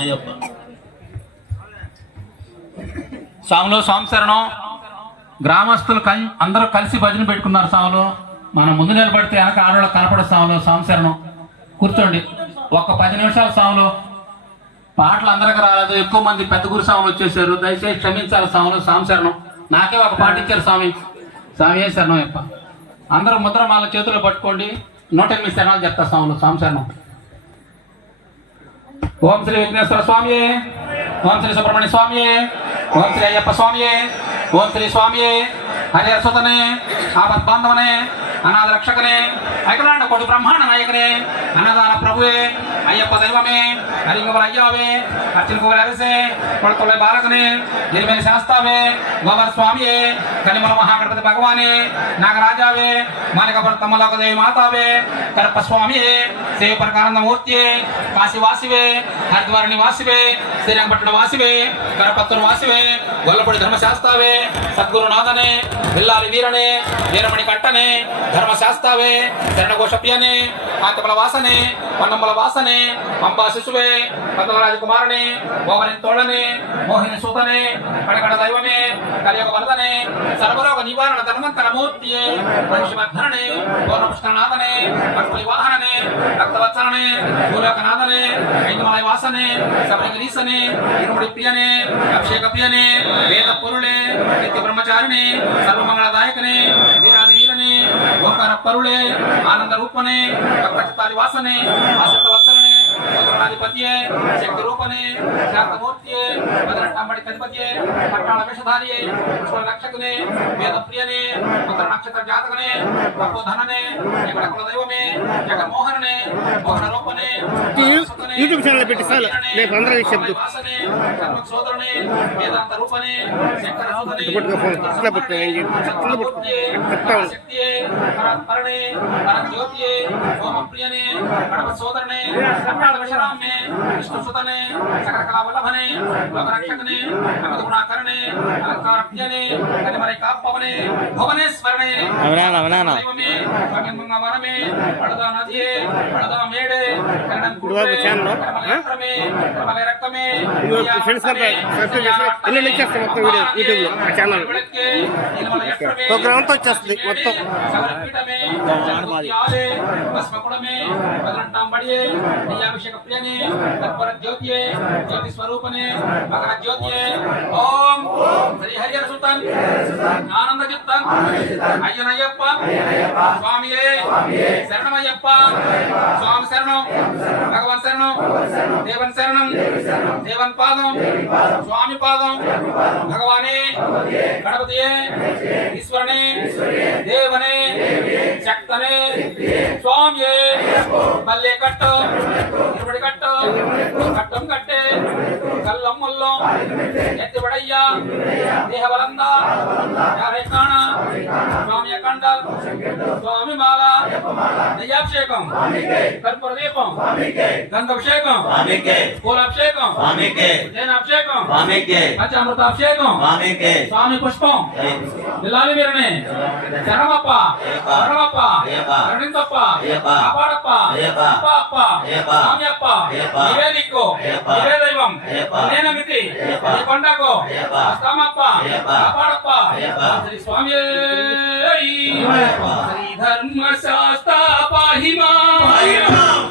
మాయప్ప. స్వామిలో స్వామిశరణం గ్రామస్తులు కం అందరూ కలిసి భజన పెట్టుకున్నారు స్వాములు. మనం ముందు నిలబడితే వెనక ఆడవాళ్ళు కనపడ స్వాములు స్వామిశరణం కూర్చోండి. ఒక్క పది నిమిషాలు స్వాములు. పాటలు అందరికి రాలేదు. ఎక్కువ మంది పెద్ద గురు స్వాములు వచ్చేసారు. దయచేసి క్షమించాలి స్వాములు స్వామిశరణం నాకే ఒక పాట ఇచ్చారు స్వామి. స్వామి శరణం యప్ప అందరూ ముద్ర మాల చేతులు పట్టుకోండి. నూట ఎనిమిది శరణాలు చెప్తా స్వాములు స్వామిశరణం ఓం శ్రీ విఘ్నేశ్వర స్వామి ఓం శ్రీ సుబ్రహ్మణ్య స్వామి ఓం శ్రీ అయ్యప్ప స్వామి ఓం శ్రీ స్వామి హరిహరసుతనే ఆపద్ బాంధవనే అనాథ రక్షకనే అఖిలాండ కొడు బ్రహ్మాండ నాయకనే. అన్నదాన ప్రభువే అయ్యప్ప దైవమే హరింగవల అయ్యావే అర్చన కువల అరిసే కొడతొల్ల బాలకనే నిర్మేలి శాస్తావే గోవర స్వామియే కనిమల మహాగణపతి భగవానే నాగరాజావే మాలిక తమ్మలోకదేవి మాతావే కరప స్వామియే సేవ ప్రకానంద మూర్తియే కాశీవాసివే హరిద్వార నివాసివే శ్రీరంగపట్టణ వాసివే కరపత్తూరు వాసివే గొల్లపూడి ధర్మశాస్త్రావే సద్గురునాథనే బిల్లాలి వీరనే వీరమణి కంటనే ధర్మశాస్త్రావే శరణఘోషప్యనే కాంతమల వాసనే పన్నమ్మల వాసనే పంపా శిశువే పదల రాజకుమారనే మోహని తోళనే మోహిని సూతనే కడగడ దైవమే కలియుగ వరదనే సర్వరోగ నివారణ ధర్మంతర మూర్తియే మహిషిమర్ధననే పూర్ణపుష్కరనాథనే పట్టులి వాహననే రక్తవత్సరనే భూలోకనాథనే ఐదుమలై వాసనే శబరిగిరీసనే ఇరుముడి ప్రియనే అభిషేక ప్రియనే వేద పురులే నిత్య బ్రహ్మచారిణి సర్వమంగళదాయకనే వీరాది వీరనే ಆಕಾರ ಕರುಳೆ ಆನಂದ ರೂಪನೆ ಭಕ್ತಾರಿ ವಾಸನೆ ಆಸಕ್ತ ವತ್ಸರಣೆ ಪತಿಯೇ ಶಕ್ತಿ ರೂಪನೆ ಶಾಂತ ಮೂರ್ತಿಯೇ ಬದರಂಟಾಂಬಡಿ ಕಧಿಪತಿಯೇ ಪಟ್ಟಾಳ ವೇಷಧಾರಿಯೇ ರಕ್ಷಕನೇ ವೇದ ಪ್ರಿಯನೇ ఉత్తర నక్షత్ర జాతకనే తపోధననే ఎక్కడ కుల దైవమే జగన్మోహననే మోహన రూపనే యూట్యూబ్ ఛానల్ పెట్టి చాలు. రేపు అందరూ కర్మకు సోదరునే వేదాంత రూపనే శంకర. చెప్తా కడప సోదరనే విష్ణు సుతనే సకల కళా వల్లభనే లోకరక్షకనే కనిమరై స్వయంభంగ వరమే. పడదా నదియే పడదా మేడే. కరణం ఇప్పుడు బాబు ఛానల్ కమలే కమలే రక్తమే. ఫ్రెండ్స్ చేసి ఎల్లుండి వచ్చేస్తాయి మొత్తం వీడియో యూట్యూబ్లో ఆ ఛానల్ వచ్చేస్తుంది మొత్తం. జ్యోతియే జ్యోతి స్వరూపనే మకర జ్యోతియే. ఓం హరిహర సుతన్ అయ్యనయ్యప్ప. స్వామియే. శరణమయ్యప్ప. స్వామి శరణం. భగవన్ శరణం. దేవన్ శరణం. దేవన్ పాదం. స్వామి పాదం. భగవానే. గణపతియే. ఈశ్వరనే. దేవనే. శక్తనే. స్వామియే. మల్లె కట్టు. కట్టు. కట్టం కట్టే. ಎತ್ತಿಬಡಯ್ಯ ದೇಹ ಬಲಂದ ಯಾರೇ ಕಾಣ ಸ್ವಾಮಿಯ ಕಂಡ ಸ್ವಾಮಿ ಮಾಲಾ మాల నెయ్యాభిషేకం కర్పూర దీపం గంధాభిషేకం స్వామికే పూలాభిషేకం స్వామికే జైనాభిషేకం స్వామికే పంచామృతాభిషేకం స్వామికే స్వామి పుష్పం బిల్లాలి వీరనే శరణమప్ప శరణమప్ప అయ్యప్ప. కరుణింతప్ప అయ్యప్ప. కాపాడప్ప అయ్యప్ప. అప్ప అప్ప అయ్యప్ప. స్వామి అప్ప అయ్యప్ప. నీవే దిక్కు అయ్యప్ప. నీవే దైవం అయ్యప్ప. నీవే నమితి అయ్యప్ప. నీ కొండకు అయ్యప్ప. వస్తామప్ప అయ్యప్ప. కాపాడప్ప అయ్యప్ప. శ్రీ స్వామి అయ్యప్ప. శ్రీ ధర్మ Mahima. Mahima.